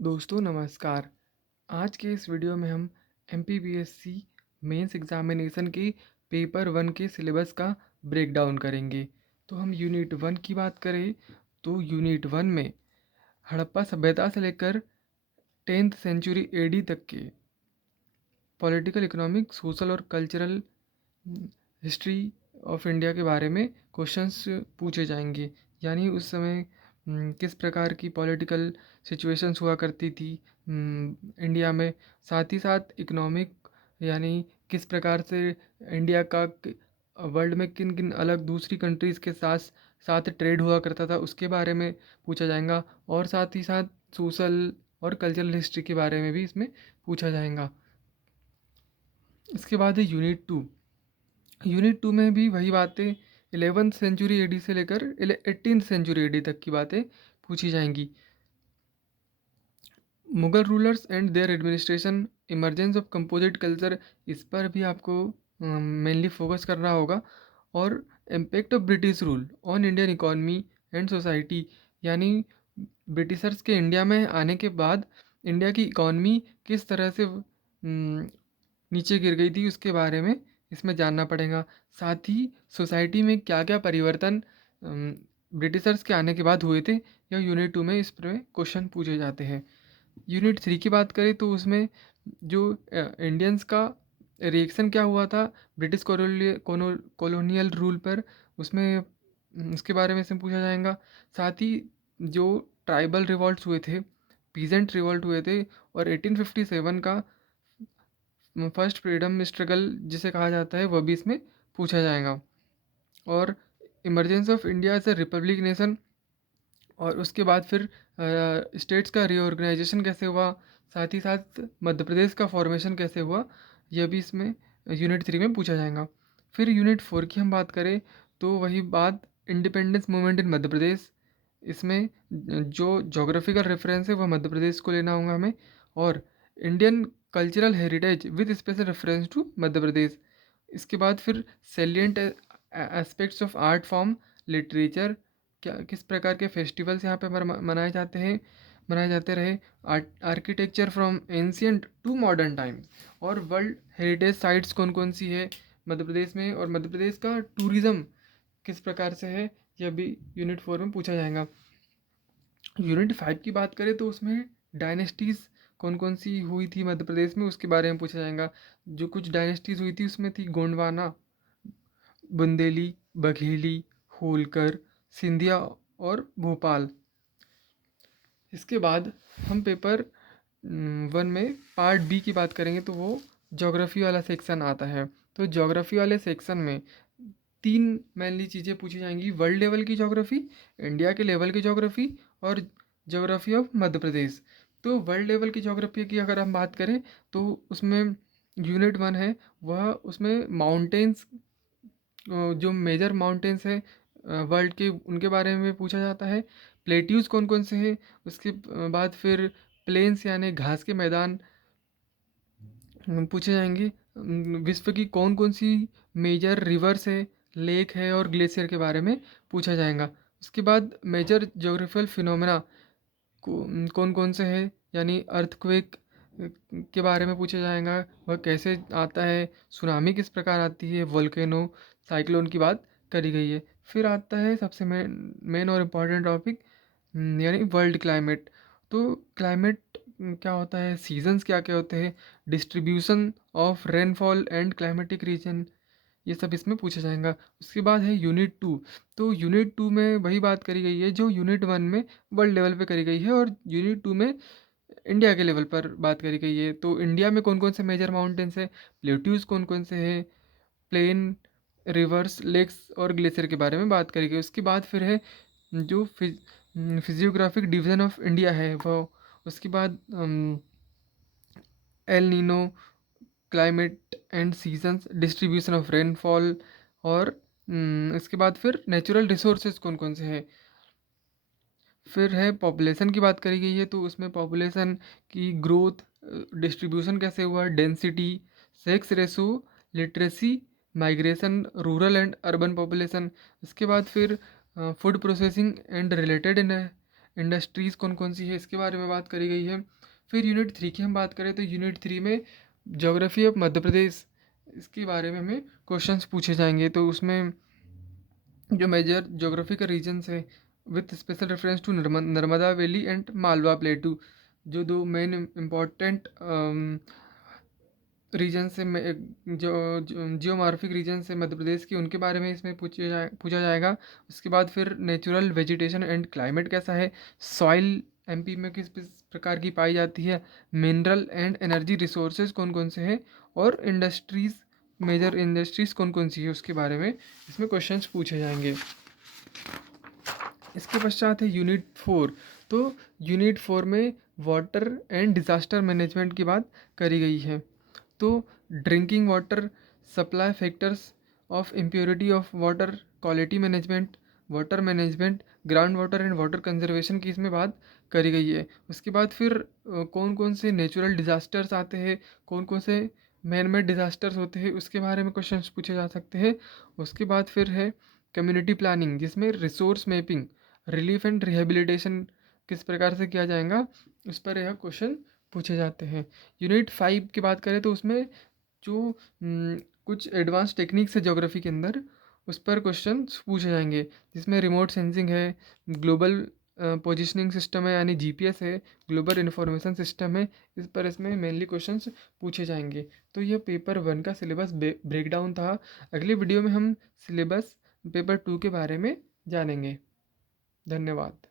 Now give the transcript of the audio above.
दोस्तों नमस्कार। आज के इस वीडियो में हम एमपीबीएससी मेंस एग्जामिनेशन के पेपर वन के सिलेबस का ब्रेक डाउन करेंगे। तो हम यूनिट वन की बात करें तो यूनिट वन में हड़प्पा सभ्यता से लेकर 10th सेंचुरी एडी तक के पॉलिटिकल, इकोनॉमिक, सोशल और कल्चरल हिस्ट्री ऑफ इंडिया के बारे में क्वेश्चंस पूछे जाएंगे। यानी उस समय किस प्रकार की पॉलिटिकल सिचुएशंस हुआ करती थी इंडिया में। साथ ही साथ इकोनॉमिक, यानी किस प्रकार से इंडिया का वर्ल्ड में किन किन अलग दूसरी कंट्रीज़ के साथ साथ ट्रेड हुआ करता था उसके बारे में पूछा जाएगा। और साथ ही साथ सोशल और कल्चरल हिस्ट्री के बारे में भी इसमें पूछा जाएगा। इसके बाद है यूनिट टू। यूनिट टू में भी वही बातें 11th सेंचुरी एडी से लेकर 18th सेंचुरी एडी तक की बातें पूछी जाएंगी। Mughal rulers and their administration, emergence of composite culture, इस पर भी आपको मेनली फोकस करना होगा। और impact of British rule on Indian economy and society, यानी ब्रिटिशर्स के इंडिया में आने के बाद इंडिया की इकॉनमी किस तरह से नीचे गिर गई थी उसके बारे में इसमें जानना पड़ेगा। साथ ही सोसाइटी में क्या क्या परिवर्तन ब्रिटिशर्स के आने के बाद हुए थे, यह यूनिट टू में इस पर क्वेश्चन पूछे जाते हैं। यूनिट थ्री की बात करें तो उसमें जो इंडियंस का रिएक्शन क्या हुआ था ब्रिटिश कॉलोनियल रूल पर, उसमें उसके बारे में इसमें पूछा जाएगा। साथ ही जो ट्राइबल रिवॉल्ट्स हुए थे, पीजेंट रिवॉल्ट हुए थे, और 1857 का फर्स्ट फ्रीडम स्ट्रगल जिसे कहा जाता है वह भी इसमें पूछा जाएगा। और emergence of India as a republic nation, और उसके बाद फिर स्टेट्स का रीऑर्गेनाइजेशन कैसे हुआ, साथ ही साथ मध्य प्रदेश का फॉर्मेशन कैसे हुआ, यह भी इसमें यूनिट थ्री में पूछा जाएगा। फिर यूनिट फोर की हम बात करें तो वही बात independence movement in Madhya Pradesh, इसमें जो जोग्राफिकल रेफरेंस है वह मध्य प्रदेश को लेना होगा हमें। और Indian cultural heritage with special reference to Madhya Pradesh. इसके बाद फिर salient aspects of art form, literature, क्या किस प्रकार के फेस्टिवल्स यहाँ पे मनाए जाते हैं, मनाए जाते रहे, architecture from ancient to modern times, और वर्ल्ड हेरिटेज साइट्स कौन कौन सी है मध्य प्रदेश में, और मध्य प्रदेश का टूरिज़्म किस प्रकार से है, यह भी यूनिट फोर में पूछा जाएगा। यूनिट फाइव की बात करें तो उसमें डायनेस्टीज़ कौन कौन सी हुई थी मध्य प्रदेश में उसके बारे में पूछा जाएगा। जो कुछ डायनेस्टीज़ हुई थी उसमें थी गोंडवाना, बुंदेली, बघेली, होलकर, सिंधिया और भोपाल। इसके बाद हम पेपर वन में पार्ट बी की बात करेंगे तो वो ज्योग्राफी वाला सेक्शन आता है। तो ज्योग्राफी वाले सेक्शन में तीन मेनली चीज़ें पूछी जाएंगी: वर्ल्ड लेवल की ज्योग्राफी, इंडिया के लेवल की ज्योग्राफी, और ज्योग्राफी ऑफ मध्य प्रदेश। तो वर्ल्ड लेवल की ज्योग्राफी की अगर हम बात करें तो उसमें यूनिट वन है, वह उसमें माउंटेन्स, जो मेजर माउंटेन्स है वर्ल्ड के, उनके बारे में पूछा जाता है। प्लेट्यूज कौन कौन से हैं, उसके बाद फिर प्लेन्स यानी घास के मैदान पूछे जाएंगे। विश्व की कौन कौन सी मेजर रिवर्स है, लेक है और ग्लेशियर के बारे में पूछा जाएगा। उसके बाद मेजर ज्योग्राफिकल फिनोमेना कौन कौन से हैं, यानी अर्थक्वेक के बारे में पूछा जाएगा, वह कैसे आता है, सुनामी किस प्रकार आती है, वोल्केनो, साइक्लोन की बात करी गई है। फिर आता है सबसे मेन और इम्पॉर्टेंट टॉपिक, यानी वर्ल्ड क्लाइमेट। तो क्लाइमेट क्या होता है, सीजन्स क्या क्या होते हैं, distribution of rainfall and climatic reason, ये सब इसमें पूछा जाएगा। उसके बाद है यूनिट टू। तो यूनिट टू में वही बात करी गई है जो यूनिट वन में वर्ल्ड लेवल पे करी गई है, और यूनिट टू में इंडिया के लेवल पर बात करी गई है। तो इंडिया में कौन कौन से मेजर माउंटेन्स है, प्लेट्यूज कौन कौन से हैं, प्लेन, रिवर्स, लेक्स और ग्लेशियर के बारे में बात करी गई। उसके बाद फिर है जो फिजियोग्राफिक डिवीजन ऑफ इंडिया है वो। उसके बाद El Nino, climate and seasons, distribution of rainfall, और इसके बाद फिर नेचुरल रिसोर्सेज कौन कौन से हैं। फिर है पॉपुलेशन की बात करी गई है, तो उसमें पॉपुलेशन की ग्रोथ, डिस्ट्रीब्यूशन कैसे हुआ, density, sex ratio, literacy, migration, rural and urban population. इसके बाद फिर food processing and related industries कौन कौन सी है इसके बारे में बात करी गई है। फिर यूनिट 3 की हम बात करें तो यूनिट 3 में ज्योग्राफी ऑफ मध्य प्रदेश, इसके बारे में हमें क्वेश्चंस पूछे जाएंगे। तो उसमें जो मेजर ज्योग्राफिकल रीजन्स है with special reference to Narmada valley and Malwa plateau, जो दो मेन इम्पॉर्टेंट रीजन से जो जियोमार्फिक रीजन से मध्य प्रदेश की, उनके बारे में इसमें पूछा जाएगा। उसके बाद फिर नेचुरल वेजिटेशन एंड क्लाइमेट कैसा है, सॉइल एमपी में किस किस प्रकार की पाई जाती है, मिनरल एंड एनर्जी रिसोर्सेज कौन कौन से हैं, और इंडस्ट्रीज़, मेजर इंडस्ट्रीज़ कौन कौन सी है उसके बारे में इसमें क्वेश्चंस पूछे जाएंगे। इसके पश्चात है यूनिट 4। तो यूनिट 4 में वाटर एंड डिज़ास्टर मैनेजमेंट की बात करी गई है। तो drinking water supply factors of impurity of water, quality management, ground water and water conservation की इसमें बात करी गई है। उसके बाद फिर कौन कौन से नेचुरल डिज़ास्टर्स आते हैं, कौन कौन से मैन मेड डिज़ास्टर्स होते हैं, उसके बारे में क्वेश्चंस पूछे जा सकते हैं। उसके बाद फिर है कम्युनिटी प्लानिंग, जिसमें resource mapping, relief and rehabilitation किस प्रकार से किया जाएगा, उस पर यह क्वेश्चन पूछे जाते हैं। यूनिट 5 की बात करें तो उसमें जो कुछ एडवांस टेक्निक्स है ज्योग्राफी के अंदर, उस पर क्वेश्चन पूछे जाएंगे, जिसमें रिमोट सेंसिंग है, ग्लोबल पोजिशनिंग सिस्टम है यानी जीपीएस है, ग्लोबल इन्फॉर्मेशन सिस्टम है, इस पर इसमें मेनली क्वेश्चंस पूछे जाएंगे। तो यह पेपर 1 का सिलेबस ब्रेकडाउन था। अगले वीडियो में हम सिलेबस पेपर 2 के बारे में जानेंगे। धन्यवाद।